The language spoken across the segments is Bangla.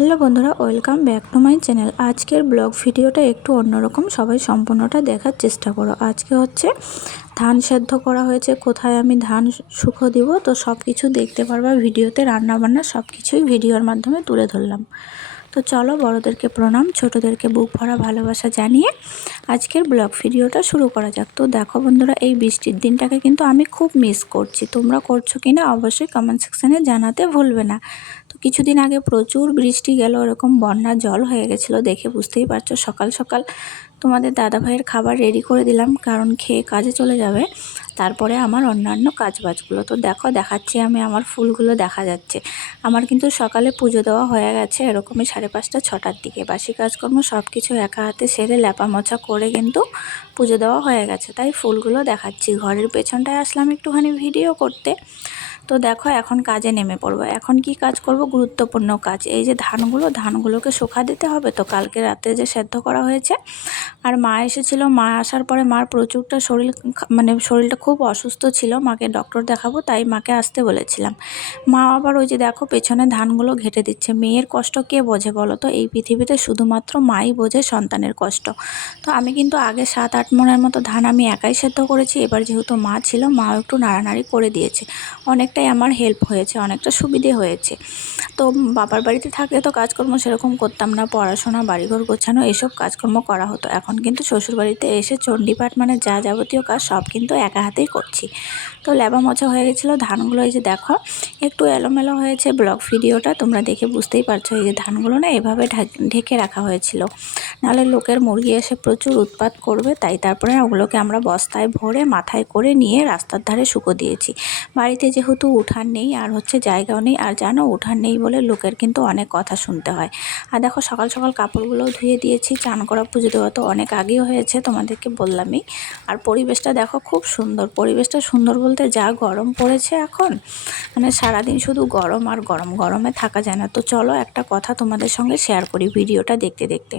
হ্যালো বন্ধুরা, welcome back to my channel. আজকের ব্লগ ভিডিওটা একটু অন্যরকম, সবাই সম্পূর্ণটা দেখার চেষ্টা করো। আজকে হচ্ছে ধান সেদ্ধ করা হয়েছে, কোথায় আমি ধান শুকো দিব, তো সব কিছু দেখতে পারবা, ভিডিওতে রান্নাবান্না সব কিছুই ভিডিওর মাধ্যমে তুলে ধরলাম। তো চলো বড়োদেরকে প্রণাম, ছোটোদেরকে বুক ভরা ভালোবাসা জানিয়ে আজকের ব্লগ ভিডিওটা শুরু করা যাক। তো দেখো বন্ধুরা, এই বৃষ্টির দিনটাকে কিন্তু আমি খুব মিস করছি। তোমরা করছ কি না অবশ্যই কমেন্ট সেকশানে জানাতে ভুলবে না। কিছুদিন আগে প্রচুর বৃষ্টি গেল এরকম বন্যা জল হয়ে গেছিল, দেখে বুঝতেই পারছ। সকাল সকাল তোমাদের দাদা ভাইয়ের খাবার রেডি করে দিলাম, কারণ খেয়ে কাজে চলে যাবে। তারপরে আমার অন্যান্য কাজবাজগুলো। তো দেখো, দেখাচ্ছি আমি আমার ফুলগুলো, দেখা যাচ্ছে। আমার কিন্তু সকালে পুজো দেওয়া হয়ে গেছে, এরকমই সাড়ে পাঁচটা, ছটার দিকে। বাসি কাজকর্ম সব কিছু একা হাতে সেরে ল্যাপা মোছা করে কিন্তু পুজো দেওয়া হয়ে গেছে। তাই ফুলগুলো দেখাচ্ছি। ঘরের পেছনটায় আসলাম একটুখানি ভিডিও করতে। তো দেখো এখন কাজে নেমে পড়ব। এখন কি কাজ করব? গুরুত্বপূর্ণ কাজ। এই যে ধানগুলো, ধানগুলোকে শুকা দিতে হবে তো কালকে রাতে যে সেদ্ধ করা হয়েছে। আর মা এসেছিল, মা আসার পরে মার প্রচুরটা শরীর মানে শরীরটা খুব অসুস্থ ছিল, মাকে ডক্টর দেখাবো, তাই মাকে আসতে বলেছিলাম। মা আবার ওই যে দেখো পেছনে ধানগুলো ঘেটে দিচ্ছে। মেয়ের কষ্ট কে বোঝে বলো তো? এই পৃথিবীতে শুধুমাত্র মাই বোঝে সন্তানের কষ্ট। তো আমি কিন্তু আগে সাত আট মনের মতো ধান আমি একাই সেদ্ধ করেছি। এবার যেহেতু মা ছিল, মাও একটু নাড়ানাড়ি করে দিয়েছে। অনেকটাই আমার হেল্প হয়েছে, অনেকটা সুবিধে হয়েছে। তো বাবার বাড়িতে থাকলে তো কাজকর্ম সেরকম করতাম না, পড়াশোনা, বাড়িঘর গোছানো, এসব কাজকর্ম করা হতো। এখন কিন্তু শ্বশুরবাড়িতে এসে চণ্ডীপাঠ মানে যা যাবতীয় কাজ সব কিন্তু একা হাতেই করছি। তো লেবা মোচা হয়ে গেছিল, ধানগুলো এই যে দেখো, একটু এলোমেলো হয়েছে ব্লগ ভিডিওটা, তোমরা দেখে বুঝতেই পারছ এই যে ধানগুলো না এভাবে ঢেকে রাখা হয়েছিল। নাহলে লোকের মুরগি এসে প্রচুর উৎপাত করবে, তাই তারপরে ওগুলোকে আমরা বস্তায় ভরে, মাথায় করে নিয়ে রাস্তার ধারে শুকো দিয়েছি। বাড়িতে যেহেতু উঠান নেই আর হচ্ছে জায়গাও নেই। আর জানো, উঠান নেই বলে লোকের কিন্তু অনেক কথা শুনতে হয়। আর দেখো, সকাল সকাল কাপড়গুলোও ধুয়ে দিয়েছি, চান করা পুজো দেওয়া তো অনেক আগেও হয়েছে, তোমাদেরকে বললামই। আর পরিবেশটা দেখো, খুব সুন্দর। পরিবেশটা সুন্দর বলতে যা গরম পড়েছে এখন মানে সারাদিন শুধু গরম আর গরম। গরমে থাকা যায় না। তো চলো একটা কথা তোমাদের সঙ্গে শেয়ার করি ভিডিওটা দেখতে দেখতে।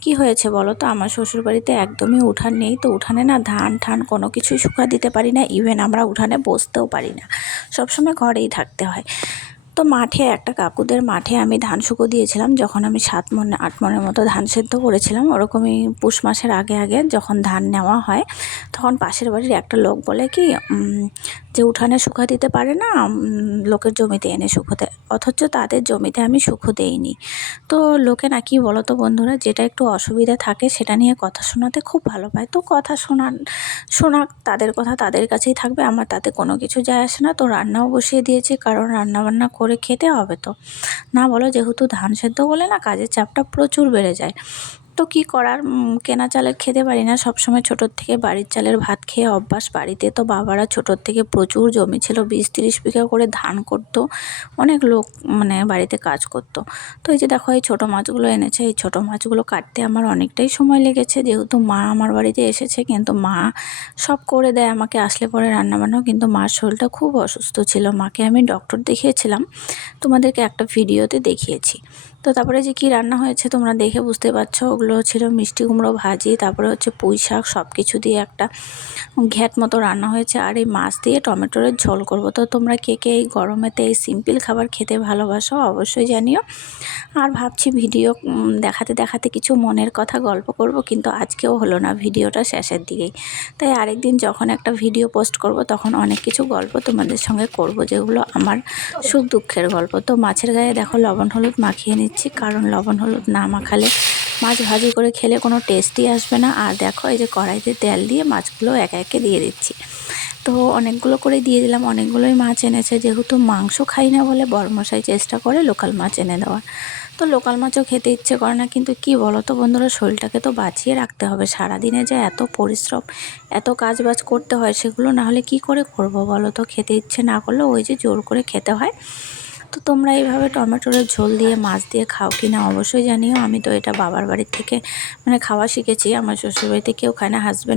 কি হয়েছে বলো তো? আমার শ্বশুরবাড়িতে একদমই উঠান নেই। তো উঠানে না ধান ঠান কোনো কিছুই শুকা দিতে পারি না। ইভেন আমরা উঠানে বসতেও পারি না। সবসময় ঘরেই থাকতে হয়। তো মাঠে, একটা কাকুদের মাঠে আমি ধান শুকো দিয়েছিলাম। যখন আমি সাত মনে, আট মনের মতো ধান সেদ্ধ করেছিলাম, ওরকমই পুষ মাসের আগে আগে যখন ধান নেওয়া হয় তখন পাশের বাড়ির একটা লোক বলে কি যে উঠানে শুকা দিতে পারে না লোকের জমিতে এনে শুকোতে অথচ তাদের জমিতে আমি সুখো দেইনি। তো লোকে না কি বলো তো বন্ধুরা, যেটা একটু অসুবিধা থাকে সেটা নিয়ে কথা শোনাতে খুব ভালো পায়। তো কথা শোনান, শোনাক, তাদের কথা তাদের কাছেই থাকবে, আমার তাতে কোনো কিছু যায় আসে না। তো রান্নাও বসিয়ে দিয়েছি, কারণ রান্নাবান্না করে খেতে হবে তো। না বলো যেহেতু ধান সেদ্ধ বলে না, কাজের চাপটা প্রচুর বেড়ে যায়। তো কি করার? কেনা চালের খেতে পারি না। সবসময় ছোটোর থেকে বাড়ির চালের ভাত খেয়ে অভ্যাস। বাড়িতে তো বাবারা ছোটোর থেকে প্রচুর জমি ছিল বিশ তিরিশ বিঘা করে ধান করতো। অনেক লোক মানে বাড়িতে কাজ করতো। তো এই যে দেখো, এই ছোটো মাছগুলো এনেছে। এই ছোটো মাছগুলো কাটতে আমার অনেকটাই সময় লেগেছে। যেহেতু মা আমার বাড়িতে এসেছে, কিন্তু মা সব করে দেয় আমাকে। আসলে পরে রান্নাবান্নাও, কিন্তু মার শরীরটা খুব অসুস্থ ছিল। মাকে আমি ডক্টর দেখিয়েছিলাম। তোমাদেরকে একটা ভিডিওতে দেখিয়েছি। তো তারপরে যে কি রান্না হয়েছে তোমরা দেখে বুঝতে পারছ। ওগুলো ছিল মিষ্টি কুমড়ো ভাজি, তারপরে হচ্ছে পুঁই শাক সব কিছু দিয়ে একটা ঘ্যাট মতো রান্না হয়েছে। আর এই মাছ দিয়ে টমেটোর ঝোল করব। তো তোমরা কে কে এই গরমেতে এই সিম্পল খাবার খেতে ভালোবাসো অবশ্যই জানিও। আর ভাবছি ভিডিও দেখাতে দেখাতে কিছু মনের কথা গল্প করব, কিন্তু আজকেও হলো না ভিডিওটা শেষের দিকেই। তাই আরেকদিন যখন একটা ভিডিও পোস্ট করব, তখন অনেক কিছু গল্প তোমাদের সঙ্গে করব, যেগুলো আমার সুখ দুঃখের গল্প। তো মাছের গায়ে দেখো লবণ, হলুদ মাখিয়ে নিচ্ছি। কারণ লবণ, হলুদ না মাখালে মাছ ভাজি করে খেলে কোনো টেস্টই আসবে না। আর দেখো, এই যে কড়াইতে তেল দিয়ে মাছগুলো একে একে দিয়ে দিচ্ছি। তো অনেকগুলো করে দিয়ে দিলাম, অনেকগুলোই মাছ এনেছে। যেহেতু মাংস খাই না বলে বড়মশাই চেষ্টা করে লোকাল মাছ এনে দেওয়ার। তো লোকাল মাছও খেতে ইচ্ছে করে না, কিন্তু কি বলো তো বন্ধুরা, শরীরটাকে তো বাঁচিয়ে রাখতে হবে। সারাদিনে যে এত পরিশ্রম, এত কাজ বাজ করতে হয়, সেগুলো না হলে কি করে করব বলো তো খেতে ইচ্ছে না করলে ওই যে জোর করে খেতে হয়। তো তোমরা এইভাবে টমেটোর ঝোল দিয়ে, মাছ দিয়ে খাও কি না অবশ্যই জানিও। আমি তো এটা বাবার বাড়ির থেকে মানে খাওয়া শিখেছি। আমার শ্বশুরবাড়িতে কেউ খায় না হাজব্যান্ড